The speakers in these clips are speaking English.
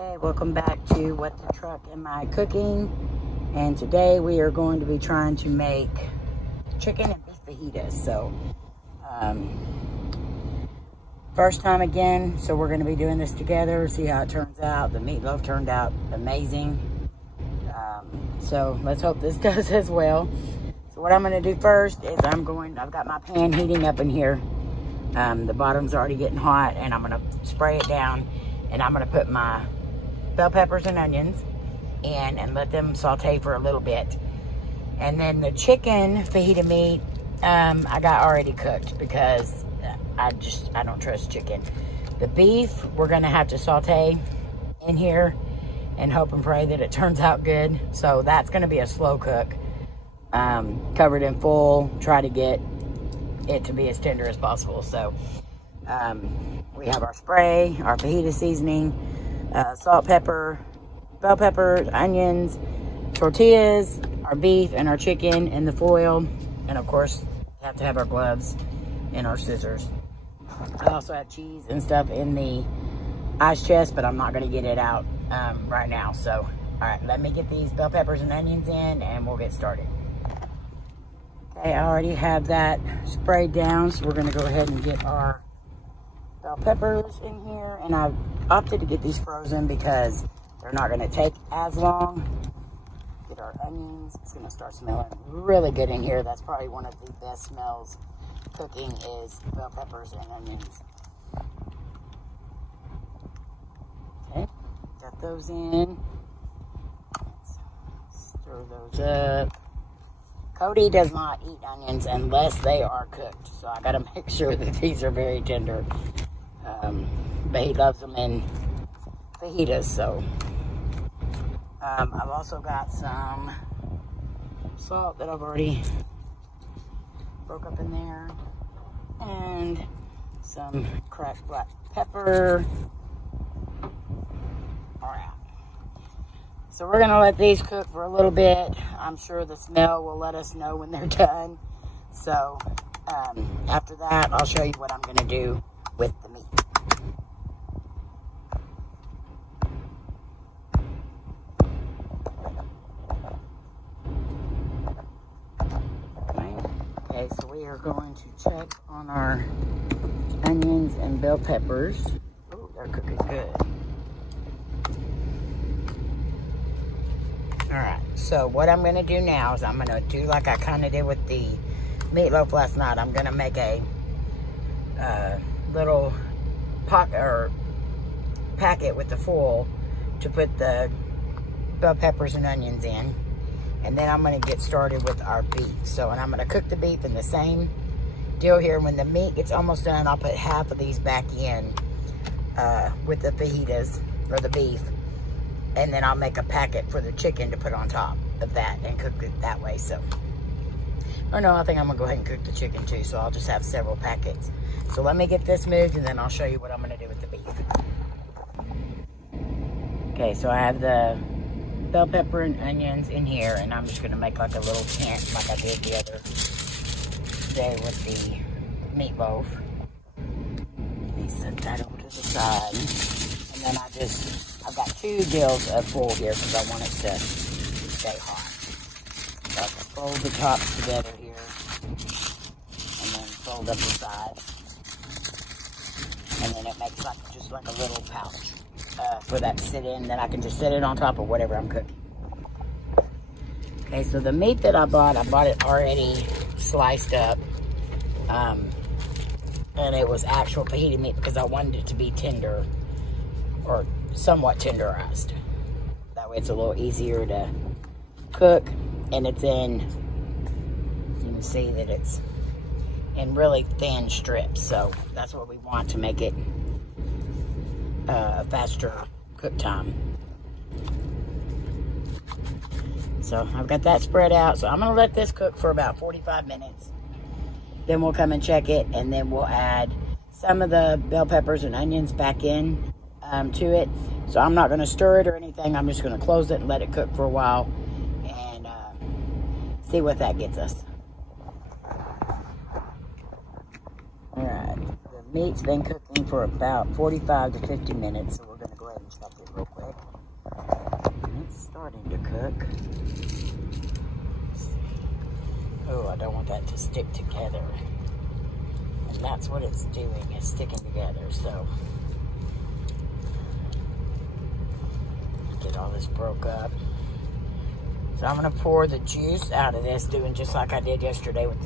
Okay, welcome back to What the Truck Am I Cooking? And today we are going to be trying to make chicken and beef fajitas. So, first time again, so we're going to be doing this together, see how it turns out. The meatloaf turned out amazing. So let's hope this does as well. So what I'm going to do first is I've got my pan heating up in here. The bottom's already getting hot, and I'm going to spray it down, and I'm going to put my bell peppers and onions in and let them saute for a little bit. And then the chicken fajita meat, I got already cooked because I don't trust chicken. The beef, we're going to have to saute in here and hope and pray that it turns out good. So that's going to be a slow cook, covered in full. Try to get it to be as tender as possible. So we have our spray, our fajita seasoning, salt, pepper, bell peppers, onions, tortillas, our beef and our chicken in the foil, and of course we have to have our gloves and our scissors. I also have cheese and stuff in the ice chest, but I'm not going to get it out right now. So all right, let me get these bell peppers and onions in and we'll get started. Okay, I already have that sprayed down, so we're going to go ahead and get our bell peppers in here. And I've opted to get these frozen because they're not going to take as long. Get our onions. It's going to start smelling really good in here. That's probably one of the best smells cooking is bell peppers and onions. Okay, got those in. Stir those up. Cody does not eat onions unless they are cooked, so I got to make sure that these are very tender. But he loves them in fajitas. So I've also got some salt that I've already broke up in there, and some cracked black pepper. All right. So we're going to let these cook for a little bit. I'm sure the smell will let us know when they're done. So after that, I'll show you what I'm going to do with the meat. Okay, so we are going to check on our onions and bell peppers. Oh, they're cooking good. Alright, so what I'm going to do now is I'm going to do like I kind of did with the meatloaf last night. I'm going to make a little packet with the foil to put the bell peppers and onions in. And then I'm going to get started with our beef. So, and I'm going to cook the beef in the same deal here. When the meat gets almost done, I'll put half of these back in with the fajitas or the beef. And then I'll make a packet for the chicken to put on top of that and cook it that way. So, or no, I think I'm going to go ahead and cook the chicken too. So I'll just have several packets. So let me get this moved and then I'll show you what I'm going to do with the beef. Okay, so I have the bell pepper and onions in here, and I'm just going to make like a little tent like I did the other day with the meatloaf. Let me set that over to the side. And then I've got 2 deals of foil here because I want it to stay hot. So I can fold the tops together here, and then fold up the sides. And then it makes just like a little pouch for that to sit in. Then I can just set it on top of whatever I'm cooking. Okay, so the meat that I bought it already sliced up. And it was actual fajita meat because I wanted it to be tender, or somewhat tenderized. That way it's a little easier to cook, and it's in, you can see that it's in really thin strips. So that's what we want to make it a faster cook time. So I've got that spread out. So I'm going to let this cook for about 45 minutes. Then we'll come and check it, and then we'll add some of the bell peppers and onions back in to it. So I'm not going to stir it or anything. I'm just going to close it and let it cook for a while and see what that gets us. Alright, the meat's been cooking for about 45 to 50 minutes, so we're going to go ahead and check it real quick. starting to cook. Oh, I don't want that to stick together. And that's what it's doing, is sticking together. So, get all this broke up. So I'm gonna pour the juice out of this, doing just like I did yesterday with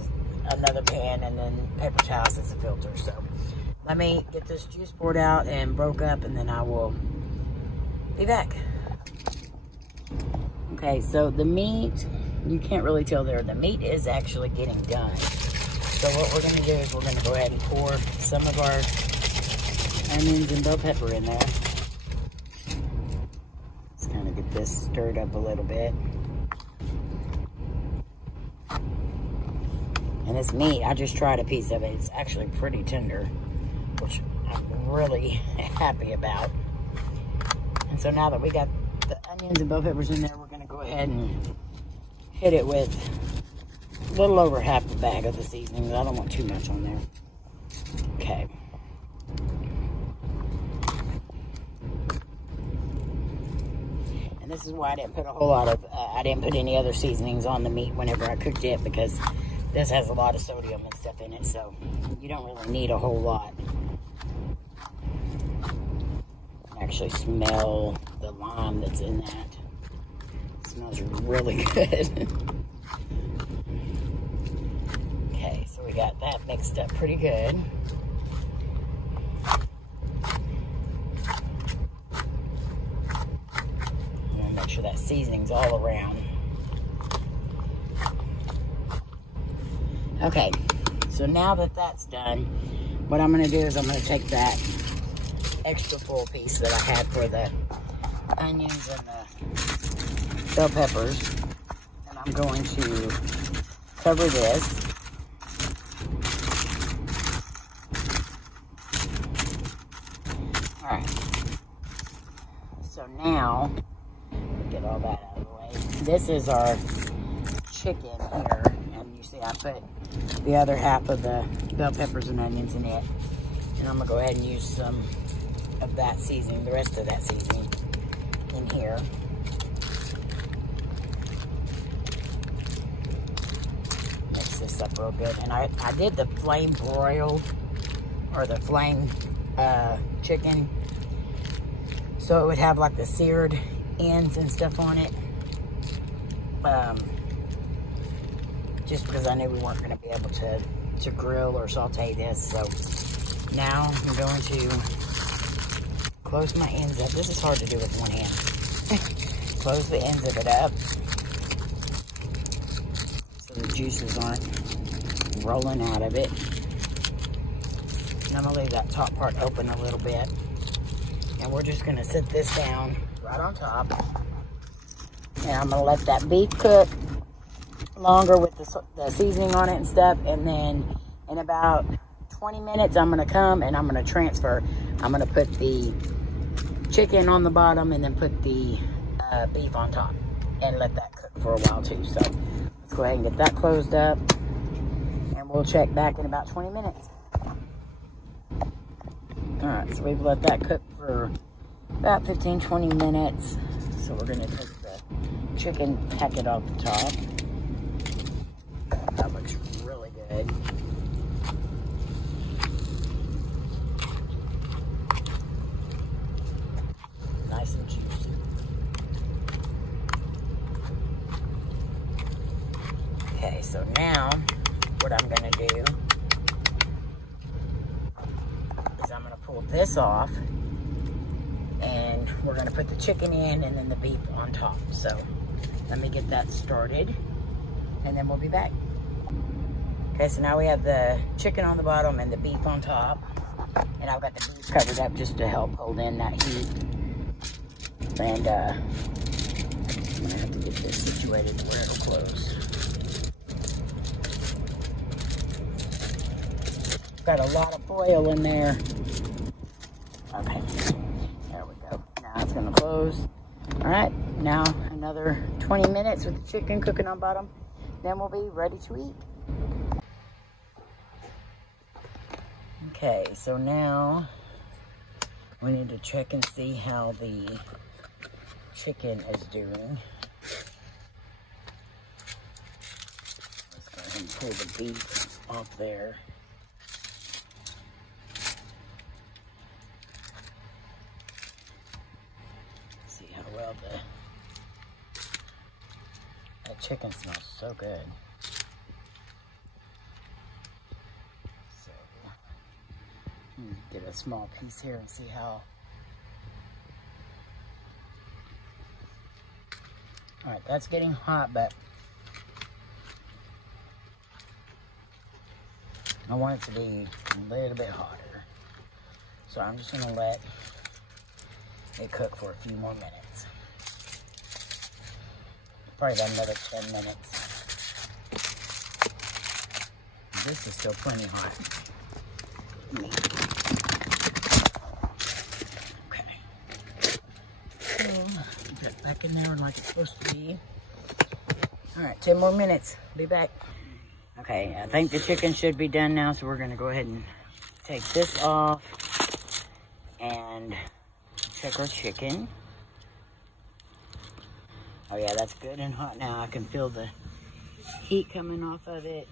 another pan and then paper towels as a filter. So let me get this juice poured out and broke up, and then I will be back. Okay, so the meat, you can't really tell there. The meat is actually getting done. So what we're gonna do is we're gonna go ahead and pour some of our onions and bell pepper in there. Let's kind of get this stirred up a little bit. And this meat, I just tried a piece of it. It's actually pretty tender, which I'm really happy about. And so now that we got the onions and bell peppers in there, we're gonna go ahead and hit it with a little over half a bag of the seasonings. I don't want too much on there. Okay. And this is why I didn't put a whole lot of, I didn't put any other seasonings on the meat whenever I cooked it, because this has a lot of sodium and stuff in it, so you don't really need a whole lot. Actually smell the lime that's in that. It smells really good. Okay, so we got that mixed up pretty good. I'm gonna make sure that seasoning's all around. Okay, so now that that's done, what I'm gonna do is I'm gonna take that extra full piece that I had for the onions and the bell peppers, and I'm going to cover this. All right, so now, get all that out of the way. This is our chicken here, and you see I put the other half of the bell peppers and onions in it, and I'm gonna go ahead and use some of that seasoning, the rest of that seasoning in here. Mix this up real good. And I did the flame broil, or the flame chicken, so it would have like the seared ends and stuff on it. Just because I knew we weren't going to be able to grill or saute this. So now I'm going to close my ends up. This is hard to do with one hand. Close the ends of it up so the juices aren't rolling out of it. And I'm going to leave that top part open a little bit. And we're just going to sit this down right on top. And I'm going to let that beef cook longer with the seasoning on it and stuff. And then in about 20 minutes, I'm going to come and I'm going to transfer. I'm going to put the chicken on the bottom and then put the beef on top and let that cook for a while too. So let's go ahead and get that closed up, and we'll check back in about 20 minutes. All right, so we've let that cook for about 15-20 minutes. So we're gonna take the chicken packet off the top. That looks really good. Nice and juicy. Okay, so now what I'm gonna do is I'm gonna pull this off, and we're gonna put the chicken in and then the beef on top. So let me get that started and then we'll be back. Okay, so now we have the chicken on the bottom and the beef on top, and I've got the beef covered up just to help hold in that heat. And I'm gonna have to get this situated where it'll close. Got a lot of foil in there. Okay, there we go. Now it's gonna close. All right, now another 20 minutes with the chicken cooking on bottom, then we'll be ready to eat. Okay, so now we need to check and see how the chicken is doing. Let's go ahead and pull the beef off there. See how well that chicken smells so good. So, get a small piece here and see how. All right, that's getting hot, but I want it to be a little bit hotter. So I'm just gonna let it cook for a few more minutes. Probably about another 10 minutes. This is still plenty hot. Get it back in there like it's supposed to be. All right, 10 more minutes. Be back. Okay, I think the chicken should be done now, so we're gonna go ahead and take this off and check our chicken. Oh yeah, that's good and hot now. I can feel the heat coming off of it.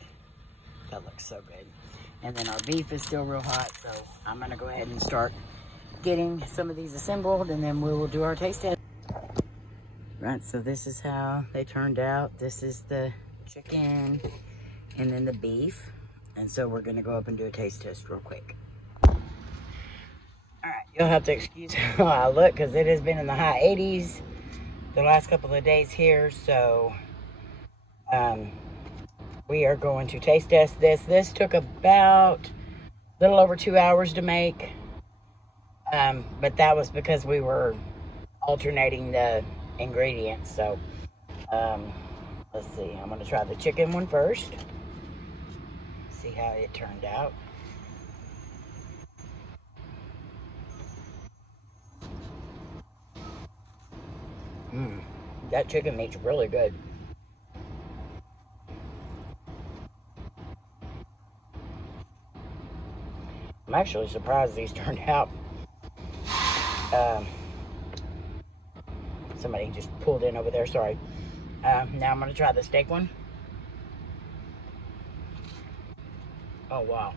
That looks so good. And then our beef is still real hot, so I'm gonna go ahead and start getting some of these assembled, and then we will do our taste test. Right, so this is how they turned out. This is the chicken and then the beef. And so we're gonna go up and do a taste test real quick. All right, you'll have to excuse how I look because it has been in the high 80s the last couple of days here. So we are going to taste test this. This took about a little over 2 hours to make. But that was because we were alternating the ingredients. So let's see, I'm gonna try the chicken one first, see how it turned out. That chicken meat's really good. I'm actually surprised these turned out. Somebody just pulled in over there, sorry. Now I'm gonna try the steak one. Oh wow.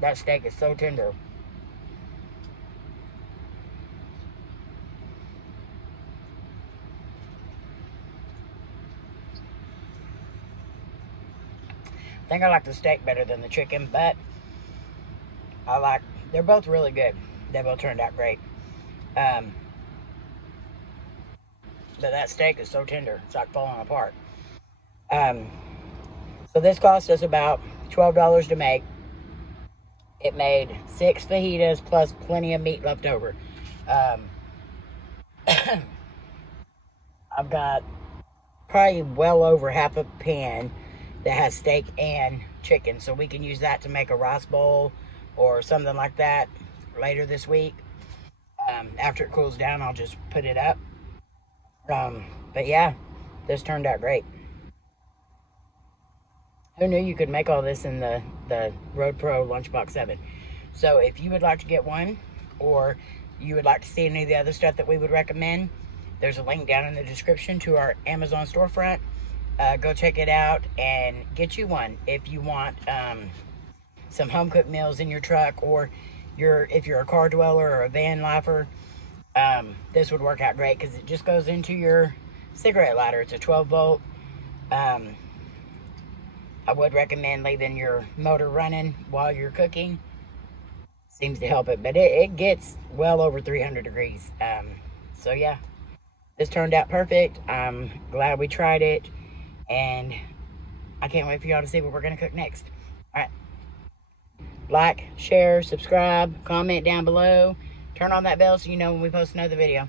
That steak is so tender. I think I like the steak better than the chicken, but they're both really good. They both turned out great. But that steak is so tender, it's like falling apart. So this cost us about $12 to make. It made 6 fajitas plus plenty of meat left over. I've got probably well over half a pan that has steak and chicken, so we can use that to make a rice bowl or something like that later this week. After it cools down, I'll just put it up. But yeah, this turned out great. Who knew you could make all this in the Road Pro Lunchbox 7? So if you would like to get one, or you would like to see any of the other stuff that we would recommend, there's a link down in the description to our Amazon storefront. Go check it out and get you one if you want some home cooked meals in your truck, or if you're a car dweller or a van lifer. This would work out great because it just goes into your cigarette lighter. It's a 12 volt. I would recommend leaving your motor running while you're cooking. Seems to help it, but it gets well over 300 degrees. So yeah, this turned out perfect. I'm glad we tried it, and I can't wait for y'all to see what we're gonna cook next. All right, like, share, subscribe, comment down below, turn on that bell so you know when we post another video.